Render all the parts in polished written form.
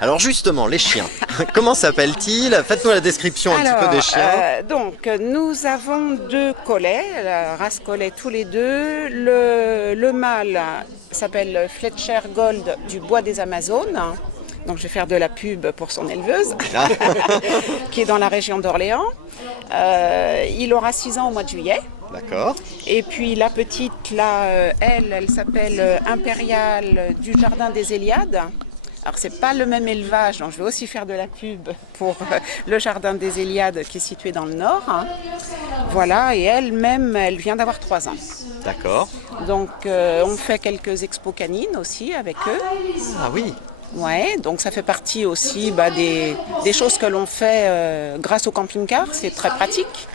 Alors justement, les chiens, comment s'appellent-ils? Faites-nous la description un petit peu des chiens. Donc, nous avons deux collets, la race collet tous les deux. Le mâle s'appelle Fletcher Gold du Bois des Amazones. Donc, je vais faire de la pub pour son éleveuse, Ah, qui est dans la région d'Orléans. Il aura 6 ans au mois de juillet. d'accord. Et puis la petite, là, elle s'appelle Impériale du Jardin des Héliades. Alors c'est pas le même élevage, donc je vais aussi faire de la pub pour le Jardin des Héliades qui est situé dans le nord. Voilà, et elle-même, elle vient d'avoir 3 ans. D'accord. Donc on fait quelques expos canines aussi avec eux. Ah oui. Ouais, donc ça fait partie aussi des choses que l'on fait grâce au camping-car, c'est très pratique.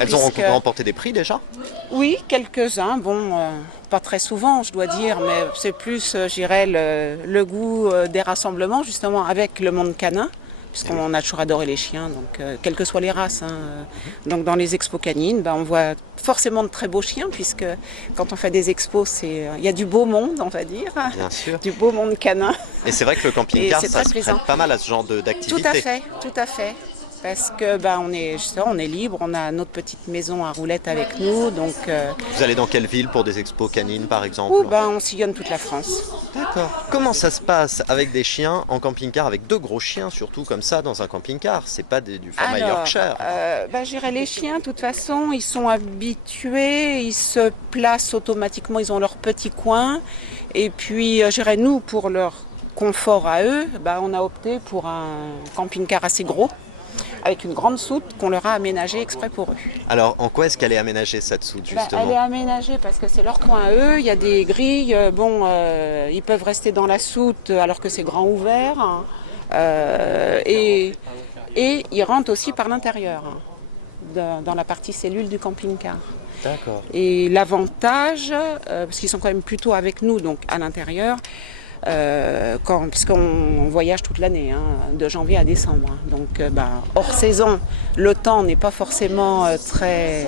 Elles ont Puisque- remporté des prix déjà? Oui, quelques-uns, bon, pas très souvent je dois dire, mais c'est plus, je dirais, le goût des rassemblements justement avec le monde canin, puisqu'on a toujours adoré les chiens, donc quelles que soient les races. Donc dans les expos canines, on voit forcément de très beaux chiens, puisque quand on fait des expos, il y a du beau monde, on va dire, Bien sûr. du beau monde canin. Et c'est vrai que le camping-car, Et c'est ça très se prête plaisant. pas mal à ce genre d'activité. Tout à fait. Parce que on est libre, on a notre petite maison à roulettes avec nous, donc Vous allez dans quelle ville pour des expos canines par exemple? on sillonne toute la France. D'accord. Comment ça se passe avec des chiens en camping-car, avec deux gros chiens surtout comme ça dans un camping-car? C'est pas du format Yorkshire. Je dirais les chiens, de toute façon, ils sont habitués, ils se placent automatiquement, ils ont leur petit coin. Et puis, je dirais, nous, pour leur confort à eux, on a opté pour un camping-car assez gros, avec une grande soute qu'on leur a aménagée exprès pour eux. Alors en quoi est-ce qu'elle est aménagée cette soute Elle est justement? aménagée parce que c'est leur coin à eux, il y a des grilles, ils peuvent rester dans la soute alors que c'est grand ouvert. Et ils rentrent aussi par l'intérieur, dans la partie cellule du camping-car. D'accord. Et l'avantage, parce qu'ils sont quand même plutôt avec nous, donc à l'intérieur, puisqu'on voyage toute l'année, de janvier à décembre. Donc hors saison, le temps n'est pas forcément très,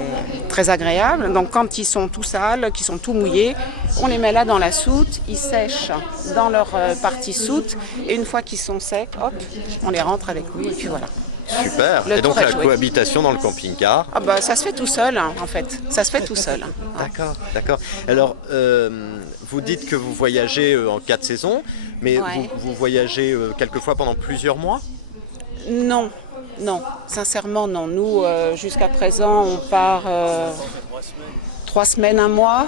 très agréable. Donc quand ils sont tout sales, qu'ils sont tout mouillés, on les met là dans la soute, ils sèchent dans leur partie soute, et une fois qu'ils sont secs, hop, on les rentre avec nous, et puis voilà. Super. Le Et donc tour est la joué. cohabitation dans le camping-car. Ça se fait tout seul, en fait. Ça se fait tout seul. D'accord, d'accord. Alors, vous dites que vous voyagez en 4 saisons, mais Ouais. vous voyagez quelquefois pendant plusieurs mois? Non, non, sincèrement non. Nous, jusqu'à présent, on part 3 semaines, un mois,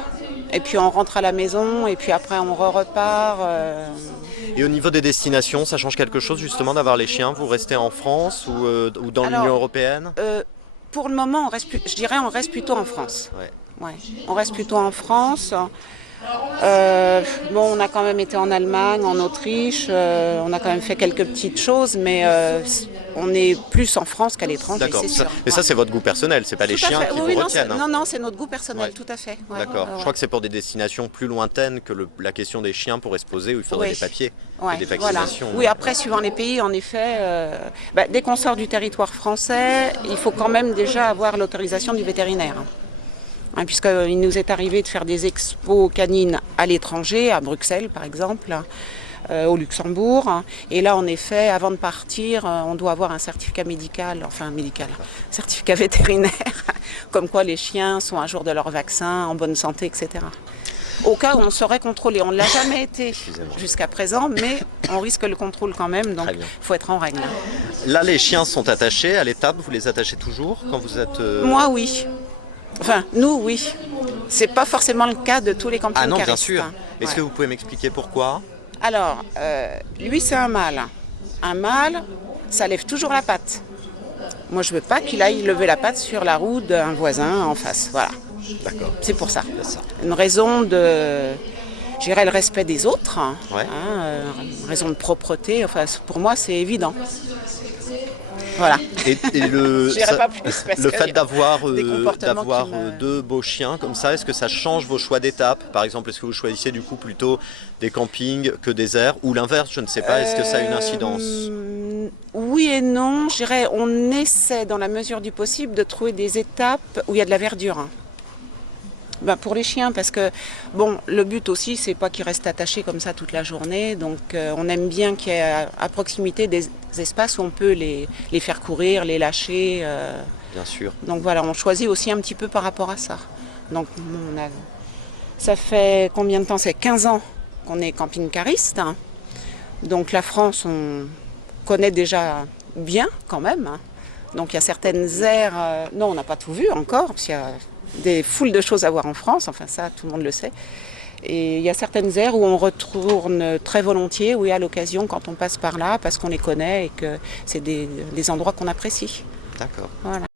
et puis on rentre à la maison, et puis après on repart. Et au niveau des destinations, ça change quelque chose justement d'avoir les chiens? Vous restez en France ou dans Alors, l'Union européenne? Pour le moment, je dirais on reste plutôt en France. Ouais. Ouais, on reste plutôt en France. On a quand même été en Allemagne, en Autriche, on a quand même fait quelques petites choses, mais on est plus en France qu'à l'étranger, D'accord. c'est sûr. Mais ça, c'est votre goût personnel, c'est pas les Tout à chiens fait. qui Oui, vous non, retiennent. non, non, c'est notre goût personnel, Ouais. tout à fait. Ouais, D'accord. ouais, Je ouais. crois que c'est pour des destinations plus lointaines que la question des chiens pourrait se poser où il faudrait Oui. des papiers Ouais, et des voilà. vaccinations. Oui, après, suivant les pays, en effet, dès qu'on sort du territoire français, il faut quand même déjà avoir l'autorisation du vétérinaire. Puisqu'il nous est arrivé de faire des expos canines à l'étranger, à Bruxelles par exemple, au Luxembourg. Et là, en effet, avant de partir, on doit avoir un certificat médical, certificat vétérinaire, comme quoi les chiens sont à jour de leur vaccin, en bonne santé, etc. Au cas où on serait contrôlé. On ne l'a jamais été jusqu'à présent, mais on risque le contrôle quand même, donc Très bien. il faut être en règle. Là, les chiens sont attachés à l'étable. Vous les attachez toujours quand vous êtes. Moi, oui. Enfin, nous, oui. C'est pas forcément le cas de tous les Ah non, camping-caristes. bien sûr. Est-ce Ouais. que vous pouvez m'expliquer pourquoi? Alors, lui, c'est un mâle. Un mâle, ça lève toujours la patte. Moi, je veux pas qu'il aille lever la patte sur la roue d'un voisin en face. Voilà. D'accord. C'est pour ça. C'est ça. Une raison de, je dirais, le respect des autres. Ouais. Une raison de propreté. Enfin, pour moi, c'est évident. Voilà. Et J'irai pas plus, parce le que fait d'avoir des comportements qui me- deux beaux chiens comme ça, est-ce que ça change vos choix d'étapes? Par exemple, est-ce que vous choisissez du coup plutôt des campings que des airs ou l'inverse? Je ne sais pas. Est-ce que ça a une incidence? Oui et non. Je dirais, on essaie dans la mesure du possible de trouver des étapes où il y a de la verdure. Ben, pour les chiens, parce que bon, le but aussi, c'est pas qu'ils restent attachés comme ça toute la journée. Donc, on aime bien qu'il y ait à proximité des espaces où on peut les faire courir, les lâcher. Bien sûr. Donc voilà, on choisit aussi un petit peu par rapport à ça. Donc, ça fait combien de temps? C'est 15 ans qu'on est camping-cariste. Hein. Donc, la France, on connaît déjà bien quand même. Hein. Donc, il y a certaines aires. Non, on n'a pas tout vu encore, parce qu'il y a des foules de choses à voir en France, enfin ça tout le monde le sait. Et il y a certaines aires où on retourne très volontiers, oui à l'occasion quand on passe par là, parce qu'on les connaît et que c'est des endroits qu'on apprécie. D'accord. Voilà.